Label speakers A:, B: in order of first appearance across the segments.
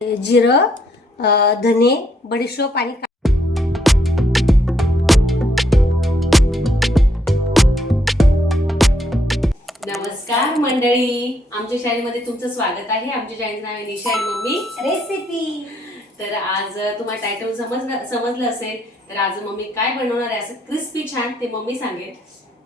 A: जिरं धने बडीशोप आणि
B: नमस्कार मंडळी. आमच्या शाळेमध्ये तुमचं स्वागत आहे. आमच्या शाळेचं नाव आहे निशा मम्मी.
A: रेसिपी
B: तर आज तुम्हाला टायटल समजलं समजलं असेल तर आज मम्मी काय बनवणार आहे असं क्रिस्पी छान ते मम्मी सांगेल.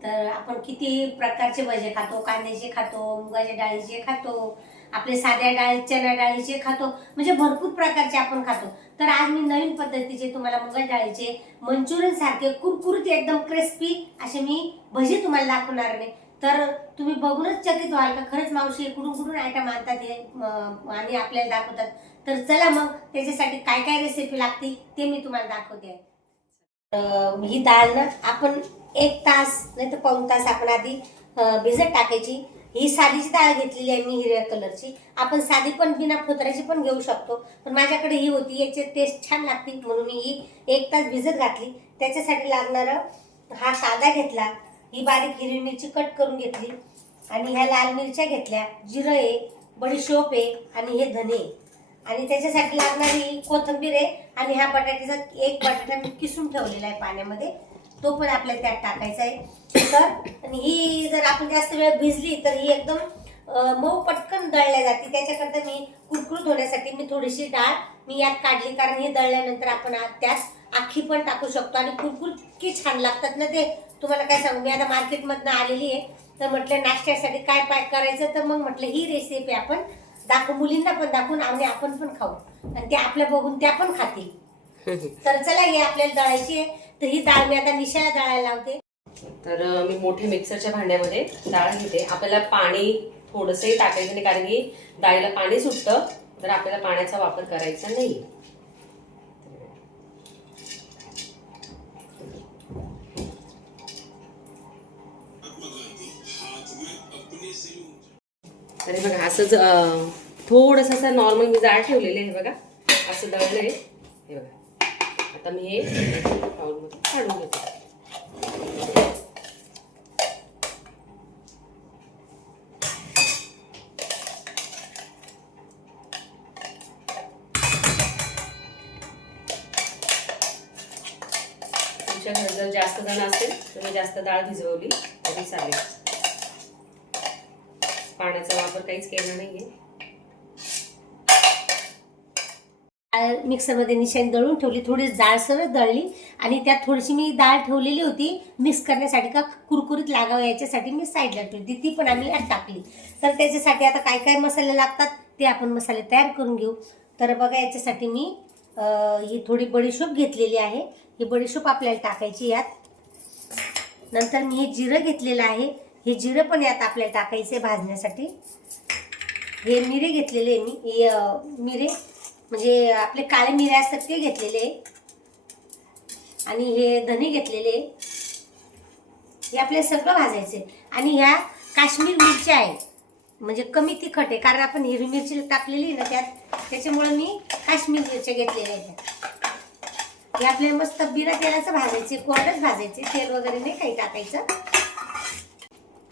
A: तर आपण किती प्रकारचे भजे खातो कांद्याचे खातो मुगाच्या डाळीचे खातो आपले साध्या डाळी चना डाळीचे खातो म्हणजे भरपूर प्रकारचे आपण खातो. तर आज मी नवीन पद्धतीचे तुम्हाला मुगा डाळीचे मंचुरियन सारखे कुरकुरीत एकदम क्रिस्पी असे मी भजे तुम्हाला दाखवणार नाही तर तुम्ही बघूनच चकित व्हाल का? खरंच मावशी कुठून कुठून आयटम आणतात हे आणि आपल्याला दाखवतात. तर चला मग त्याच्यासाठी काय काय रेसिपी लागते ते मी तुम्हाला दाखवते. ही डाळ ना आपण एक तास नाही तर पाऊन तास आपण आधी भिजत टाकायची. ही साधीची डाळ घेतलेली आहे मी हिरव्या कलरची. आपण साधी पण बिना फोतराची पण घेऊ शकतो. पण माझ्याकडे ही होती. याची टेस्ट छान लागते म्हणून मी ही एक तास भिजत घातली. त्याच्यासाठी लागणारं हा साधा घेतला. ही बारीक हिरवी मिरची कट करून घेतली. आणि ह्या लाल मिरच्या घेतल्या. जिरं आहे बडीशोप आहे आणि हे धने आहे. आणि त्याच्यासाठी लागणारी कोथिंबीर आहे आणि ह्या बटाट्याचा एक बटाटा मी किसून ठेवलेला आहे पाण्यामध्ये. तो पण आपल्याला त्यात टाकायचा आहे. तर आणि ही जर आपण जास्त वेळ भिजली तर ही एकदम मऊ पटकन दळल्या जाते. त्याच्याकरता मी कुरकुरीत होण्यासाठी मी थोडीशी डाळ मी यात काढली. कारण ही दळल्यानंतर आपण त्यात आखी पण टाकू शकतो. आणि कुरकुरीत इतकी छान लागतात ना ते. तुम्हाला काय सांगू? मी आता मार्केटमधनं आलेली आहे. तर म्हटलं नाश्त्यासाठी काय पॅक करायचं? तर मग म्हटलं ही रेसिपी आपण दाखवू. मुलींना पण दाखवून आणि आपण पण खाऊ. आणि ते आपल्या बघून त्या पण खातील. तर चला हे आपल्याला दळायची आहे. तर ही डाळ मी आता निशाला दळायला लावते.
B: तर मी मोठ्या मिक्सरच्या भांड्यामध्ये डाळ घेते. आपल्याला पाणी थोडंसंही टाकायचं नाही कारण की डाळीला पाणी सुटतं. तर आपल्याला पाण्याचा वापर करायचा नाही. अरे बघा असंच थोडंसं असं नॉर्मल मी जाळ ठेवलेलं आहे बघा. असं दळलं आहे हे बघा. आता मी हे बाउलमध्ये काढून घेते. जास्त जण असेल तर मी जास्त डाळ भिजवली तरी चालेल. पाण्याचा वापर काहीच केला नाहीये.
A: मिक्सरमध्ये निशाने दळून ठेवली थोडी जाडसरच दळली आणि त्यात थोडीशी मी डाळ ठेवलेली होती मिक्स करण्यासाठी का कुरकुरीत लागावं याच्यासाठी मी साईडला ठेवली. ती पण आम्ही आत टाकली. तर त्याच्यासाठी आता काय काय मसाले लागतात ते आपण मसाले तयार करून घेऊ. तर बघा याच्यासाठी मी ही थोडी बडीशोप घेतलेली आहे. ही बडीशोप आपल्याला टाकायची यात. नंतर मी हे जिरं घेतलेलं आहे. हे जिरं पण यात आपल्याला टाकायचे भाजण्यासाठी. हे मिरे घेतलेले मी. हे मिरे म्हणजे आपले काळे मिरे असतात ते घेतलेले आणि हे धने घेतलेले हे आपले सगळं भाजायचे आणि ह्या काश्मीर मिरच्या आहेत. म्हणजे कमी तिखट आहे. कारण आपण हिरवी मिरची टाकलेली ना त्यात. त्याच्यामुळे मी काश्मीर मिरच्या घेतलेल्या आहेत. हे मस्त बिना तेलाचं भाजायचे कोरडंच भाजायचे तेल वगैरे नाही काही टाकायचं.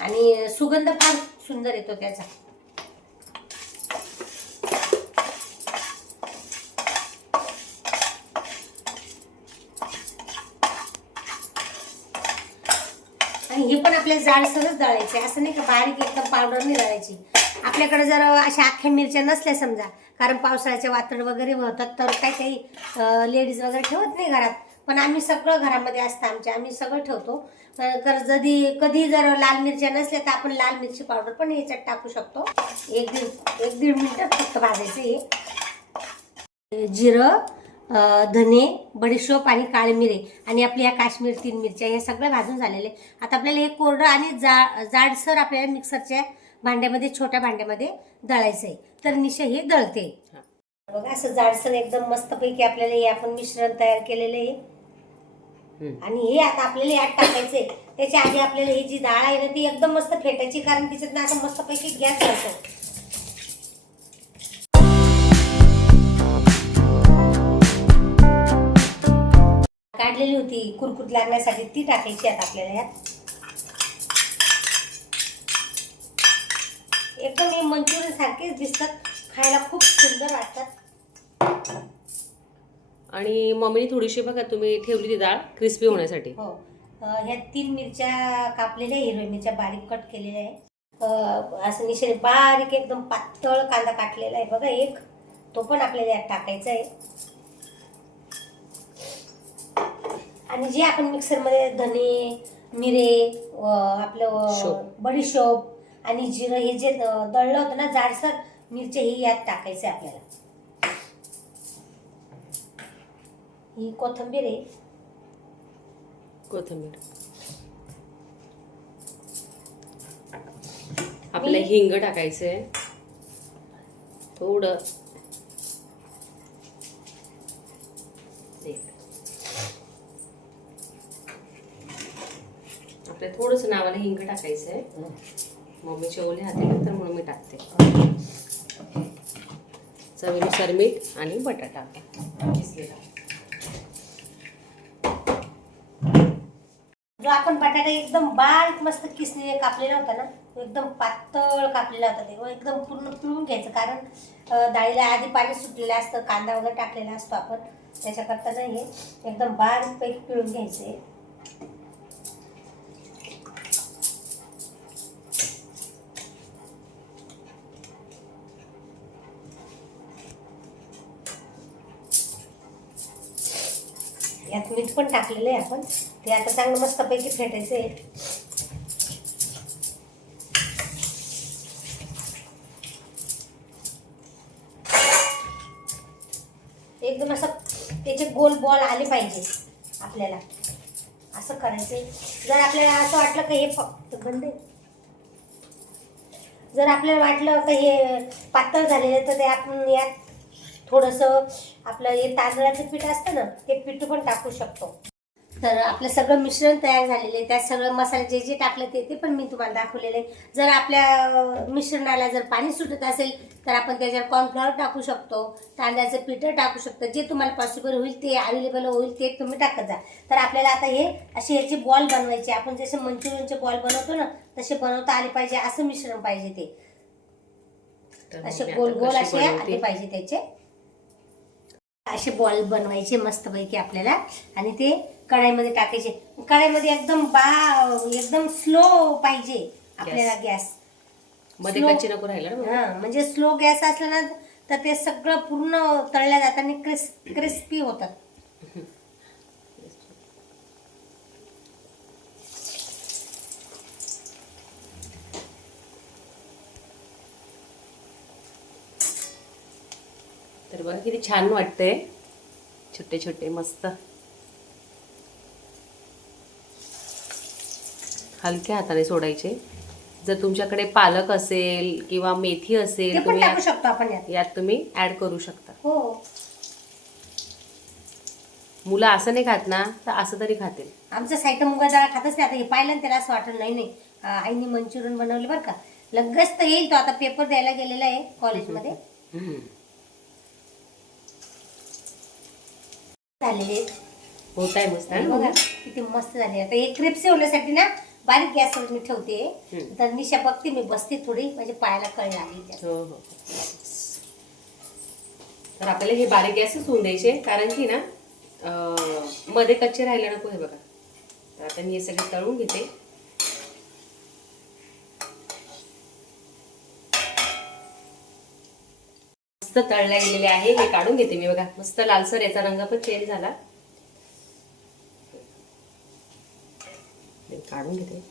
A: आणि सुगंध फार सुंदर येतो त्याचा. आणि हे पण आपल्याला जाडसरच दळायचे. असं नाही का बारीक एकदम पावडर नाही दळायची. आपल्याकडे जर अशा अख्ख्या मिरच्या नसल्या समजा कारण पावसाळ्याचे वातड वगैरे होतात तर काही काही लेडीज वगैरे ठेवत नाही घरात. पण आम्ही सगळं घरामध्ये असतं आमच्या आम्ही सगळं ठेवतो. तर कधी कधी जर लाल मिरच्या नसल्या तर आपण लाल मिरची पावडर पण याच्यात टाकू शकतो. एक दीड एक दीड मिनटं फक्त भाजायचं हे जिरं धने बडीशोप आणि काळे मिरे आणि आपली ह्या काश्मीर तीन मिरच्या हे सगळं भाजून झालेले. आता आपल्याला हे कोरडं आणि जा जाडसर आपल्याला मिक्सरच्या भांड्यामध्ये छोट्या भांड्यामध्ये दळायचं आहे. तर निशा हे. दळते. बघा असं जाडसर एकदम मस्तपैकी आपल्याला हे आपण मिश्रण तयार केलेलं आहे. आणि हे आता आपल्याला यात टाकायचंय. त्याच्या आधी आपल्याला ही जी डाळ आहे ना ती एकदम मस्त फेटायची कारण तिच्यात असं मस्तपैकी गॅस जातो. काढलेली होती कुरकुत लागण्यासाठी ती टाकायची आता आपल्याला यात. एकदम हे मंचुरियन सारखेच दिसतात. खायला खूप सुंदर वाटतात.
B: आणि मम्मीने थोडीशी बघा तुम्ही ठेवली ती डाळ क्रिस्पी होण्यासाठी.
A: हो. ह्या तीन मिरच्या कापलेल्या हिरव्या मिरच्या बारीक कट केलेल्या आहे असं निश्चित बारीक एकदम पातळ कांदा काटलेला आहे. बघा एक तो पण आपल्याला यात टाकायचा आहे. आणि जे आपण मिक्सरमध्ये धने मिरे आपलं बडीशोप आणि जिरं हे जे दळलं होतं ना जाडसर मिरचे हे यात टाकायचे आपल्याला. ही कोथिंबीर आहे.
B: कोथिंबीर. आपलं हिंग टाकायचंय. थोडं. एक. आपल्या थोडस नावाला हिंग टाकायचंय. मम्मीचे ओले हात तर म्हणून मी टाकते. चवीनुसार मीठ आणि बटाटा.
A: जो आपण बटाटा एकदम बारीक मस्त किसलेले कापलेला होता ना तो एकदम पातळ कापलेला होता ते. एकदम पूर्ण पिळून घ्यायचं कारण डाळीला आधी पाणी सुटलेलं असतं कांदा वगैरे टाकलेला असतो आपण. त्याच्याकरता नाही हे एकदम बारीक पैकी पिळून घ्यायचे. यात मीठ पण टाकलेलं आहे आपण. ते आता चांगलं मस्तपैकी फेटायचं आहे. एकदम असं त्याचे गोल बॉल आले पाहिजे आपल्याला. असं करायचे जर आपल्याला असं वाटलं की हे फक्त गंध जर आपल्याला वाटलं का हे पातळ झालेलं तर ते आपण यात थोडंसं आपलं हे तांदळाचं पीठ असतं ना ते पीठ पण टाकू शकतो. तर आपलं सगळं मिश्रण तयार झालेलं आहे. त्यात सगळं मसाले जे जे टाकलं ते ते पण मी तुम्हाला दाखवलेलं आहे. जर आपल्या मिश्रणाला जर पाणी सुटत असेल तर आपण त्याच्यावर कॉर्नफ्लॉवर टाकू शकतो. तांदळाचं पीठ टाकू शकतो. जे तुम्हाला पॉसिबल होईल ते अवेलेबल होईल ते तुम्ही टाकत जा. तर आपल्याला आता हे असे याचे बॉल बनवायचे. आपण जसे मंचुरियनचे बॉल बनवतो ना तसे बनवता आले पाहिजे. असं मिश्रण पाहिजे ते. असे गोल गोल असे? आले पाहिजे त्याचे. असे बॉल बनवायचे मस्तपैकी आपल्याला. आणि ते कढाईमध्ये टाकायचे. कढाईमध्ये एकदम बा एकदम स्लो पाहिजे आपल्याला गॅसमध्ये.
B: कच्ची नको राहिलं ना?
A: हा म्हणजे स्लो गॅस असला ना तर ते सगळं पूर्ण तळल्या जाताना क्रिस क्रिस्पी होतात
B: तर बघा किती छान वाटतंय. छोटे छोटे मस्त. हलक्या हाताने सोडायचे. जर तुमच्याकडे पालक असेल किंवा मेथी असेल तुम्ही
A: टाकू
B: यात-
A: शकतो आपण यात.
B: यात तुम्ही ऍड करू शकता.
A: हो.
B: मुलं असं नाही खात ना तर असं तरी खातील.
A: आमचं साईट मुगा डाळ खातच नाही. आता हे पाहिलं ना त्याला असं वाटलं नाही नाही आ, आईने मंचुरियन बनवले बरं का. लगेच तर येईल तो. आता पेपर द्यायला गेलेला आहे कॉलेजमध्ये
B: हम्म.
A: झालेले
B: होत आहे मस्त
A: बघा? किती मस्त झाले आता हे क्रिप्स होण्यासाठी ना बारीक गॅसवर मी ठेवते
B: हम्म.
A: तर निशा बघते मी बसते थोडी म्हणजे पायाला कळ लागली त्यात.
B: हो हो तर आपल्याला हे बारीक गॅसच होऊन द्यायचे कारण की ना अं, मध्ये कच्चे राहिले नको हे बघा तर आता मी हे सगळे तळून घेते मस्त तळल्या गेलेले आहे. हे काढून घेते मी बघा. मस्त लालसर याचा रंग पण चेंज झाला. काढून घेते.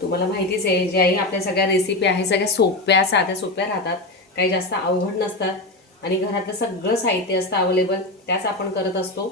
B: तुम्हाला माहितीच आहे जे आई आपल्या सगळ्या रेसिपी आहे सगळ्या सोप्या साध्या सोप्या राहतात. काही जास्त अवघड नसतात आणि घरातलं सगळं साहित्य असतं अवेलेबल त्याच आपण करत असतो.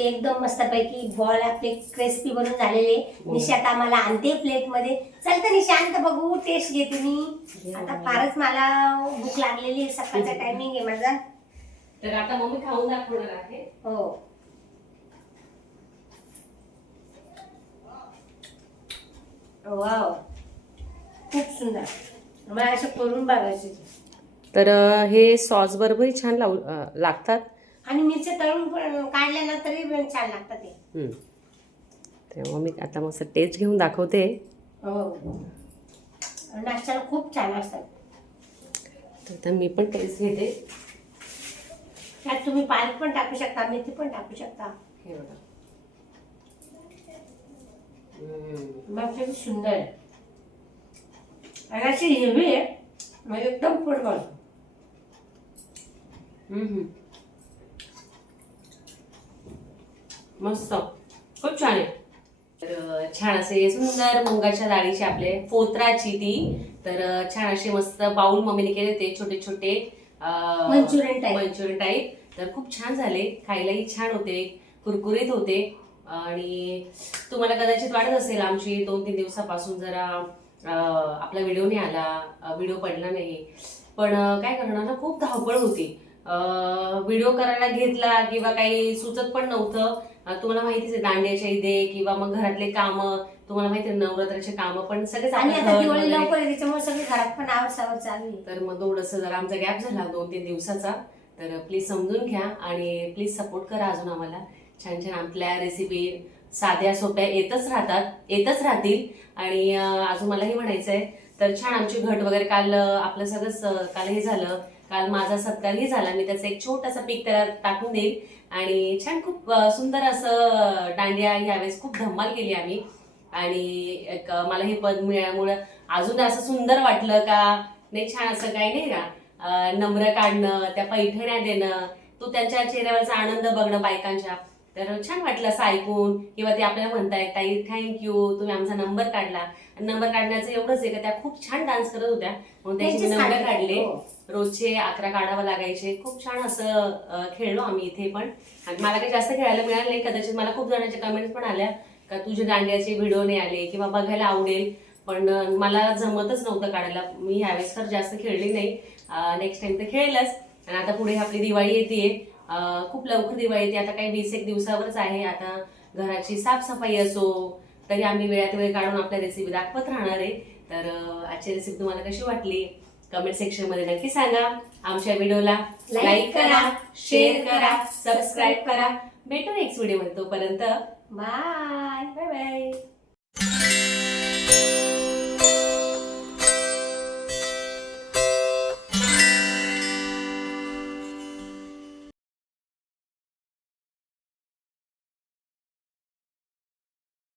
A: एकदम मस्तपैकी बॉल आपले क्रिस्पी बनून झालेले. निशात आम्हाला आणते प्लेटमध्ये. चल तर निशांत बघू टेस्ट घेते मी. आता फारच मला भूक लागलेली आहे सकाळचा टायमिंग आहे माझा.
B: तर आता मम्मी खाऊन दाखवणार आहे.
A: हो. वाव. खूप सुंदर. मला असं करून बघायचं.
B: तर हे सॉस बरोबरही छान लावू लागतात.
A: आणि मिरच्या तळून पण काढल्या ना तरी पण छान लागतात ते.
B: हम्म. तेव्हा मी आता मस्त टेस्ट घेऊन दाखवते.
A: हो. नाश्त्याला खूप छान असतात.
B: तर आता मी पण टेस्ट घेते.
A: त्यात तुम्ही पालक पण टाकू शकता मेथी पण टाकू शकता.
B: हे बघा. हम्म.
A: मग किती सुंदर आहे. आणि अशी हिरवी आहे मग एकदम पोट भरतो
B: हम्म. मस्त. खूप छान आहे. तर छान असे सुंदर मुंगाच्या डाळीचे आपले फोत्राची ती. तर छान असे मस्त बाउल मम्मीने केले ते छोटे छोटे
A: Manchurian type.
B: मंचुरियन टाईप तर खूप छान झाले. खायलाही छान होते. कुरकुरीत होते. आणि तुम्हाला कदाचित वाटत असेल आमची दोन तीन दिवसापासून जरा आपला व्हिडिओ नाही आला व्हिडिओ पडला नाही. पण काय करणार ना खूप धावपळ होती. व्हिडिओ करायला घेतला किंवा काही सुचत पण नव्हतं. तुम्हाला माहितीच आहे दांड्याच्या इथे किंवा मग घरातले कामं तुम्हाला माहिती आहे नवरात्राचे कामं पण सगळेच
A: आणि आता दिवाळी. लवकर आहे त्याच्यामुळे सगळे घरात पण आवड चालू आहे.
B: तर मग थोडंसं जरा आमचा गॅप झाला दोन तीन दिवसाचा. तर प्लीज समजून घ्या आणि प्लीज सपोर्ट करा अजून आम्हाला. छान छान आपल्या रेसिपी साध्या सोप्या येतच राहतात येतच राहतील. आणि अं, अजून मलाही म्हणायचं आहे तर छान आमची घट वगैरे काल अं, आपलं सगळंच अं, काल हे झालं. काल माझा सत्कारही झाला मी त्याचं एक छोटासा पीक त्याला टाकून देईल. आणि छान खूप सुंदर असं दांडिया यावेळेस खूप धम्माल केली आम्ही. आणि मला हे पद मिळाल्यामुळं अजून असं सुंदर वाटलं का? नाही छान असं काही नाही का? नम्र काढणं त्या पैठण्या देणं तो त्यांच्या चेहऱ्यावरचा आनंद बघणं बायकांच्या. तर छान वाटलं असं ऐकून. किंवा ते आपल्याला म्हणतायत ताई थँक्यू तुम्ही आमचा नंबर काढला. नंबर काढण्याचं एवढंच आहे का? त्या खूप छान डान्स करत होत्या. म्हणून त्यांचे नंबर
A: काढले.
B: काढले.
A: हो.
B: रोजचे अकरा काढावं लागायचे. खूप छान असं अं, खेळलो आम्ही इथे पण. आणि मला काही जास्त खेळायला मिळालं नाही. कदाचित मला खूप जणांच्या कमेंट्स पण आल्या. का तुझे दांड्याचे व्हिडिओ नाही आले किंवा बघायला आवडेल. पण अं, मला जमतच नव्हतं काढायला. मी यावेळेस तर जास्त खेळली नाही. नेक्स्ट टाइम तर खेळेलच. आणि आता पुढे आपली दिवाळी येते खूप लवकर दिवाळी येते. आता काही वीस एक दिवसावरच आहे. आता घराची साफसफाई असो तरी आम्ही वेळात वेळ काढून आपल्या रेसिपी दाखवत राहणार आहे. तर आजची रेसिपी तुम्हाला कशी वाटली? कमेंट सेक्शनमध्ये नक्की सांगा. आमच्या व्हिडिओला लाईक करा शेअर करा
A: करा,
B: सबस्क्राईब करा. भेटू नेक्स्ट व्हिडिओमध्ये तोपर्यंत.
A: Bye
B: bye bye